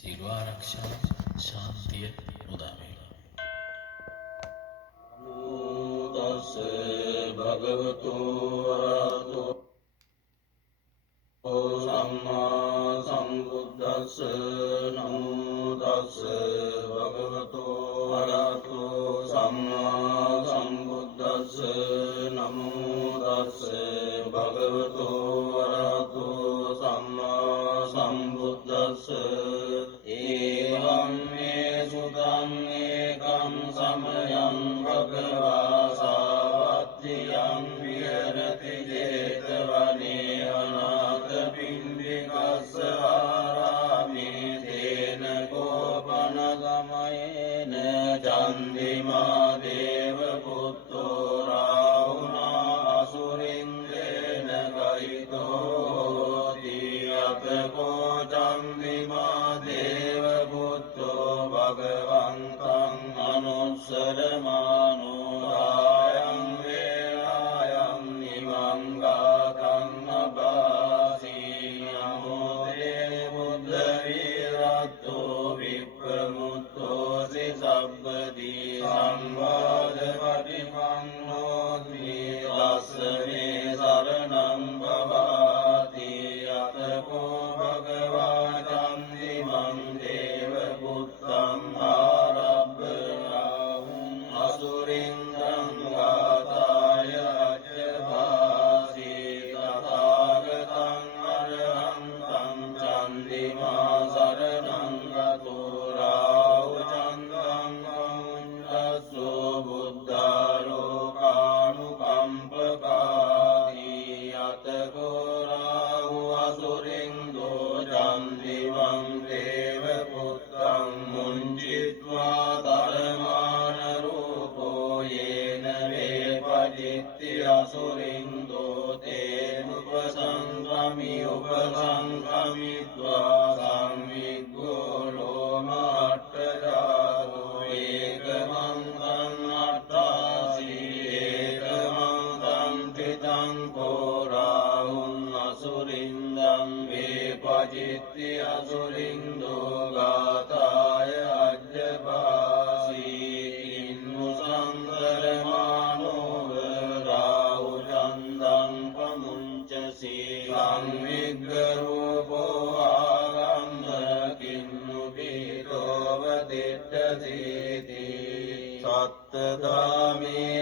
සියලු ආරක්ෂා ශාන්තිය උදා වේවා. තස්ස භගවතු වරහතෝ සම්මා සම්බුද්දස්ස නමෝ තස්ස භගවතු වරහතෝ සම්මා සම්බුද්දස්ස නමෝ තස්ස භගවතු වරහතෝ සම්මා සම්බුද්දස්ස ඒවං මේ සුතං ඒකං සමයං භගවා සාවත්තියං විහෙරති 제තවනේ අනාථ පිණ්ඩිකස්ස ආරාමේ තේන කෝපන ගමයේන චන්දිමා දේව පුත්තෝ රාහුනා අසුරින්දේන කයිතෝ තියතකෝ චන්දිමා දේව පුත්තෝ භගවන්තං අනුස්සරමානෝ රායං වේලායං නිවං ගාතං අබාසී නමෝ තේ බුද්ධ වීරත්තෝ විප්‍රමුත්තෝ සිසබ්බදී සංවාද පටිපන්නෝති තස්ස මේ සරණං භවාති අතකෝ භගවා චන්දිමං දේව පුත්තං ආරබ්බරාහුං අසුරින්ද්‍රං වාතාය අජ්ජභාසී තථාගතං අරහන්තං චන්දිමා සරණං ගතෝ රාහු චන්දං අමුඤ්ඤස්සෝ බුද්ධාලෝකානුකම්පකාදී අතකෝ රාහු අසුරින්දෝ චන්දිමං දේව පුත්තං මුංචිත්වා තරමාන රූපෝ යේන වේපජිත්ති අසුරින්දෝ තේන උපසංගමිත්වා සංවිග්ගෝ ලෝමට්ඨජාතෝ ඒකමන්තං අට්ඨාසී ඒකමන්තං තිතං කෝ රාහුං අසුරින්දං වේපජිත්ති අසුරින්දෝ ගාතාය අජ්ජභාසී ඉන්නු සංකරමානෝව රාහු චන්දං පමුංචසී සංවිග්ගරූපෝ ආගම්ම කින්නු පීතෝව දිට්ඨසීති සත්තදාමේ